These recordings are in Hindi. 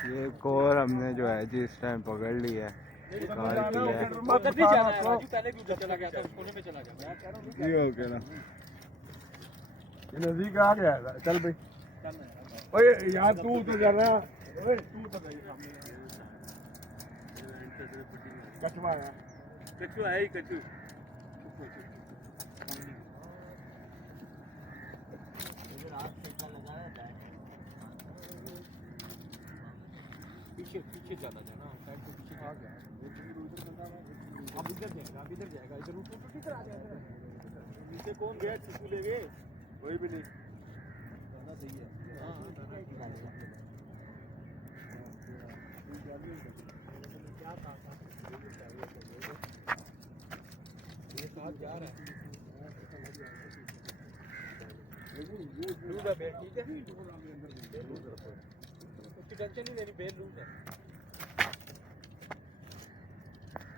ये एक और हमने जो है जी इस टाइम पकड़ ली है, शिकार की है। ये हो गया ना, ये नजदीक आ गया है। चल भाई, ओए यार तू तो जा रहा, ओए तू तो जा सामने। कछुआ है, कछुआ है ही कछू। पीछे पीछे ज्यादा जाना, साइड को पीछे आ गया। अब इधर जाएगा, अब इधर जाएगा, इधर ऊपर तो किधर आ जाएगा। नीचे कौन गया, चिकू ले गए, कोई भी नहीं। दाना सही है। हां हां, दाना ठीक है। क्या था ये साथ जा रहा है। लूज है बेल, ठीक है, उसकी टेंशन नहीं लेनी, बेल लूज है।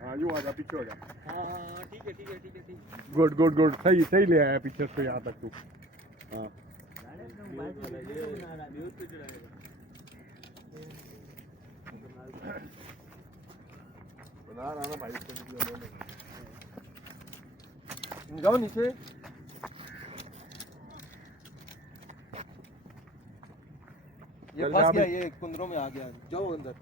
हाँ यूँ आजा, पीछे हो जा। हाँ हाँ ठीक है ठीक है ठीक है ठीक है। गुड गुड गुड, सही सही ले आया पीछे से यहाँ तक तू। हाँ बना रहा ना भाई, जाओ नीचे। ये फंस गया, ये कुंदरों में आ गया, जाओ अंदर।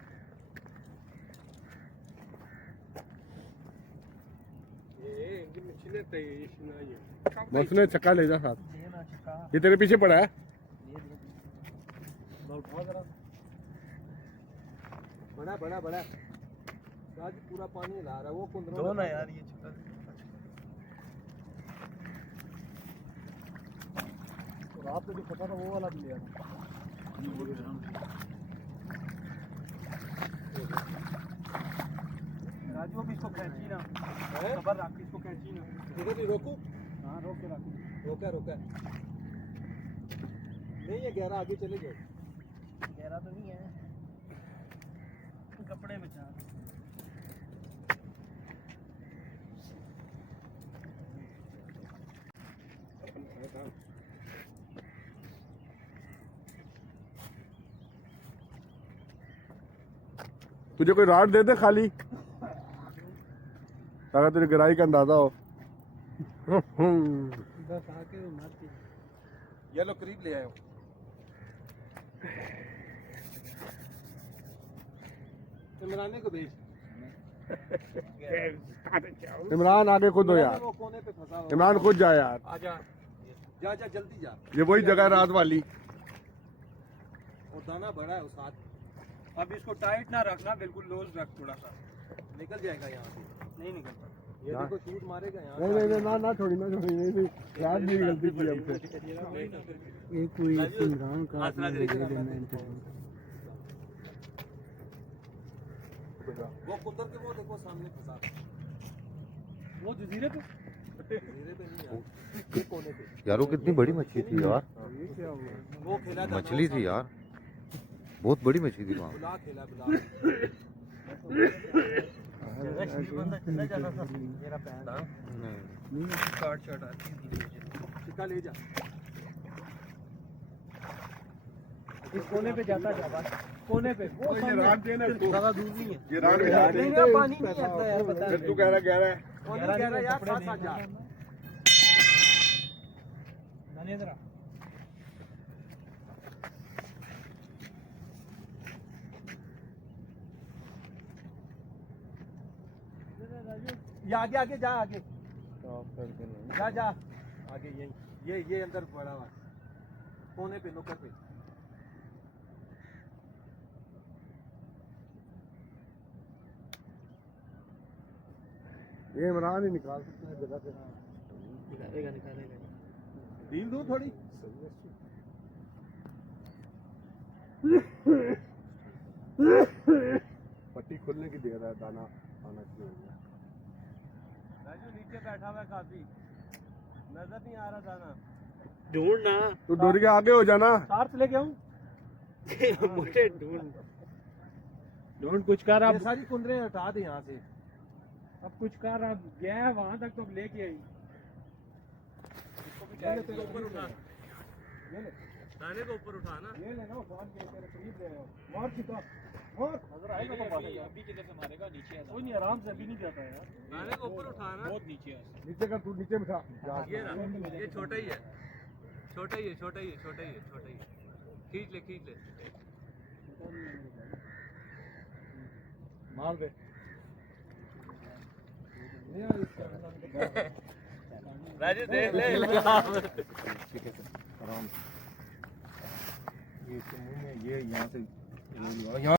उसने चक्का ले जा साथ, ये तेरे पीछे पड़ा है। बड़ा बड़ा बड़ा आज पूरा पानी ला रहा है वो कुंदरों दो ना यार, ये चक्का तो रात में जो फटा था वो वाला भी लिया। राजू भी इसको कैंची ना, खबर रख, इसको कैंची ना। देखो नहीं रोकू, हाँ रोक के रखू, रोका रोका नहीं है, गहरा आगे चले जाओ। गहरा तो नहीं है, कपड़े में चाह। तुझे कोई राड दे दे खाली, ताकि तेरी गहराई का अंदाजा हो। ये लो करीब ले आयो। इमरान को भेज। इमरान आगे खुद हो यार, इमरान खुद जा यार, आजा जा जा जल्दी जा। ये वही जगह रात वाली, और दाना बड़ा है उस हाथ। अब इसको टाइट ना रखना, बिल्कुल लूज रख, थोड़ा सा निकल जाएगा यहाँ से। नहीं निकलता, ये देखो शूट मारेगा यहाँ। नहीं नहीं ना ना छोड़ी ना छोड़ी, नहीं यार भी गलती की हमसे। ये कोई इमरान का वो कुदर के वो देखो सामने फंसा, वो जजीरे पे, जजीरे पे नहीं यार, कोने पे। यार वो कितनी बड़ी मछली थी यार, वो खेला था मछली थी यार, बहुत बड़ी मछली थी वहाँ। बुला खेला बुला। चिक्का ले जा, इस कोने पे जाता जा, बस कोने पे। वो ये रात देना, ज्यादा दूर नहीं है, ये रात में पानी नहीं आता यार, बता। तू कह रहा गहरा है, गहरा यार, साथ साथ जा। इधर ये आगे आगे जा, आगे जा जा आगे, यही ये अंदर बड़ा हुआ कोने पे, नुक्कड़ पे। ये इमरान ही निकाल सकता है जगह से, निकालेगा निकालेगा। डील दूं थोड़ी, पट्टी खुलने की दे रहा है, दाना आना शुरू हो गया। राजू नीचे बैठा हुआ है, काफी नजर नहीं आ रहा दाना, ढूंढना। तू डोरी के आगे हो जाना, टार्च लेके आऊं। मुझे ढूंढ कुछ कर, आप सारी कुंदरें हटा दे यहाँ से। अब कुछ कर, अब गया वहां तक तो लेके आई। इसको ऊपर उठा, ये ले दाने को ऊपर उठा ना, ये ले ना, करीब ले आओ, मार चिपका। नजर आएगा तो बात है। अभी किधर से मारेगा? नीचे है। कोई नहीं, आराम से, अभी नहीं जाता यार। गाने को ऊपर उठाना, बहुत नीचे है। नीचे कर, तू नीचे बिठा। ये छोटा ही है, छोटा ही है, छोटा ही है, छोटा ही है, छोटा ही है। खींच ले, खींच ले। मार दे। राजू देख ले। ठीक है सर, आराम से। ये इसके मुंह में, ये यहाँ से, यहाँ